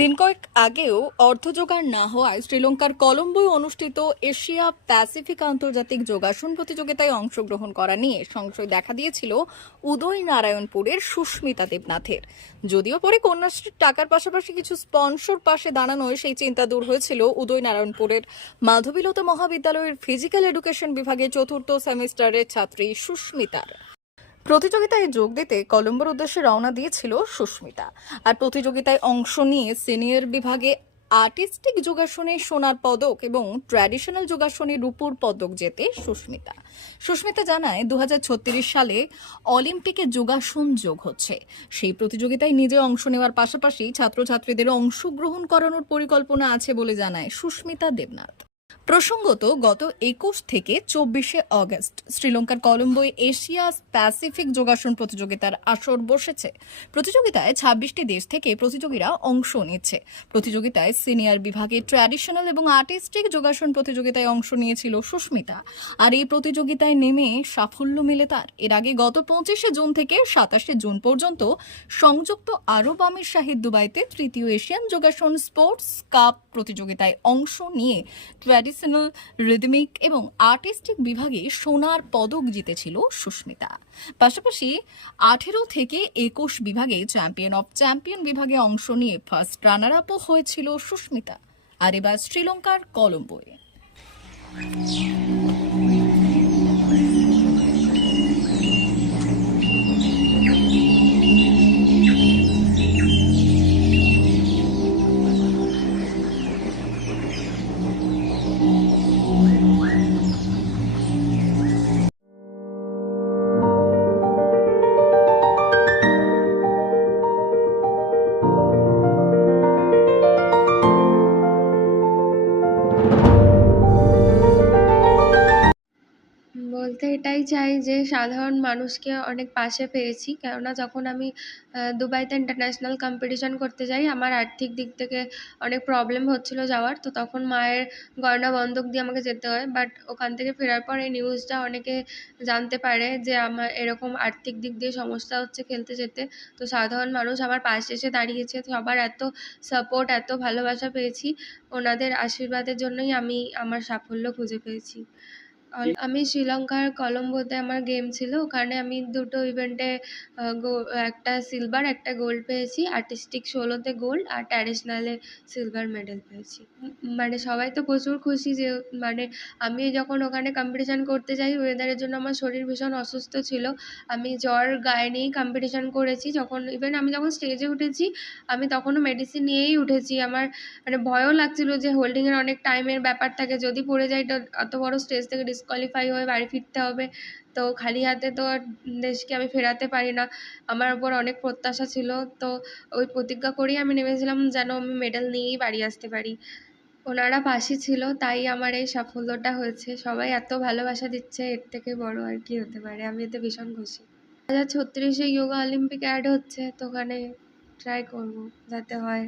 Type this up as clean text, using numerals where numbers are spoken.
দিন কয়েক আগেও অর্থ জোগাড় না হওয়ায় শ্রীলঙ্কার কলম্বোয় অনুষ্ঠিত এশিয়া প্যাসিফিক আন্তর্জাতিক যোগাসন প্রতিযোগিতায় অংশগ্রহণ করা নিয়ে সংশয় দেখা দিয়েছিল উদয় নারায়ণপুরের সুস্মিতা দেবনাথের। যদিও পরে কন্যাশ্রীর টাকার পাশাপাশি কিছু স্পন্সর পাশে দাঁড়ানোয় সেই চিন্তা দূর হয়েছিল উদয় নারায়ণপুরের মাধবীলতা মহাবিদ্যালয়ের ফিজিক্যাল এডুকেশন বিভাগে চতুর্থ সেমিস্টারের ছাত্রী সুস্মিতার। প্রতিযোগিতায় যোগ দিতে কলম্বোর উদ্দেশ্যে রওনা দিয়েছিল সুস্মিতা। আর প্রতিযোগিতায় অংশ নিয়ে সিনিয়র বিভাগে আর্টিস্টিক যোগাসনে সোনার পদক এবং ট্র্যাডিশনাল যোগাসনে রূপোর পদক জেতে সুস্মিতা। সুস্মিতা জানায় 2036 সালে অলিম্পিকে যোগাসন যোগ হচ্ছে। সেই প্রতিযোগিতায় নিজে অংশ নেওয়ার পাশাপাশি ছাত্রছাত্রীদের অংশগ্রহণ করানোর পরিকল্পনা আছে বলে জানায় সুস্মিতা দেবনাথ। প্রসঙ্গত, গত 21 থেকে 24 অগস্ট শ্রীলঙ্কার কলম্বোয় এশিয়া প্যাসিফিক যোগাসন প্রতিযোগিতার আসর বসেছে। প্রতিযোগিতায় 26টি দেশ থেকে প্রতিযোগীরা অংশ নিচ্ছে। প্রতিযোগিতায় সিনিয়র বিভাগে ট্র্যাডিশনাল এবং আর্টিস্টিক যোগাসন প্রতিযোগিতায় অংশ নিয়েছিল সুস্মিতা। আর এই প্রতিযোগিতায় নেমে সাফল্য মেলে তার। এর আগে গত 25 জুন থেকে 27 জুন পর্যন্ত সংযুক্ত আরব আমির শাহিদ দুবাইতে তৃতীয় এশিয়ান যোগাসন স্পোর্টস কাপ প্রতিযোগিতায় অংশ নিয়ে ট্র্যাডিশনাল, রিদমিক এবং আর্টিস্টিক বিভাগে সোনার পদক জিতেছিল সুস্মিতা। পাশাপাশি 18 থেকে 21 বিভাগে চ্যাম্পিয়ন অফ চ্যাম্পিয়ন বিভাগে অংশ নিয়ে ফার্স্ট রানার আপও হয়েছিল সুস্মিতা। আর এবার শ্রীলঙ্কার কলম্বোয়। বলতে এটাই চাই যে সাধারণ মানুষকে অনেক পাশে পেয়েছি, কেননা যখন আমি দুবাইতে ইন্টারন্যাশনাল কম্পিটিশন করতে যাই আমার আর্থিক দিক থেকে অনেক প্রবলেম হচ্ছিল যাওয়ার, তো তখন মায়ের গয়না বন্ধক দিয়ে আমাকে যেতে হয়। বাট ওখান থেকে ফেরার পর এই নিউজটা অনেকে জানতে পারে যে আমার এরকম আর্থিক দিক দিয়ে সমস্যা হচ্ছে খেলতে যেতে। তো সাধারণ মানুষ আমার পাশে এসে দাঁড়িয়েছে, সবার এত সাপোর্ট, এত ভালোবাসা পেয়েছি। ওনাদের আশীর্বাদের জন্যই আমি আমার সাফল্য খুঁজে পেয়েছি। আমি শ্রীলঙ্কার কলম্বোতে আমার গেম ছিল, ওখানে আমি দুটো ইভেন্টে একটা সিলভার একটা গোল্ড পেয়েছি। আর্টিস্টিক 16তে গোল্ড আর ট্র্যাডিশনালে সিলভার মেডেল পেয়েছি। মানে সবাই তো প্রচুর খুশি যে মানে আমি যখন ওখানে কম্পিটিশান করতে যাই ওয়েদারের জন্য আমার শরীর ভীষণ অসুস্থ ছিল। আমি জ্বর গায়ে নিয়েই কম্পিটিশান করেছি। আমি যখন স্টেজে উঠেছি আমি তখনও মেডিসিন নিয়েই উঠেছি। আমার মানে ভয়ও লাগছিল যে হোল্ডিংয়ের অনেক টাইমের ব্যাপার থাকে, যদি পড়ে যাই তো অত বড় স্টেজ থেকে ডিসকোয়ালিফাই হয়ে বাড়ি ফিরতে হবে। তো খালি হাতে তো আর দেশকে আমি ফেরাতে পারি না। আমার ওপর অনেক প্রত্যাশা ছিল, তো ওই প্রতিজ্ঞা করেই আমি নেমেছিলাম যেন আমি মেডেল নিয়েই বাড়ি আসতে পারি। ওনারা পাশে ছিল তাই আমার এই সাফল্যটা হয়েছে। সবাই এত ভালোবাসা দিচ্ছে, এর থেকে বড় আর কি হতে পারে। আমি এতে ভীষণ খুশি। 2036 ইয়োগা অলিম্পিক অ্যাড হচ্ছে, তো ওখানে ট্রাই করবো যাতে হয়।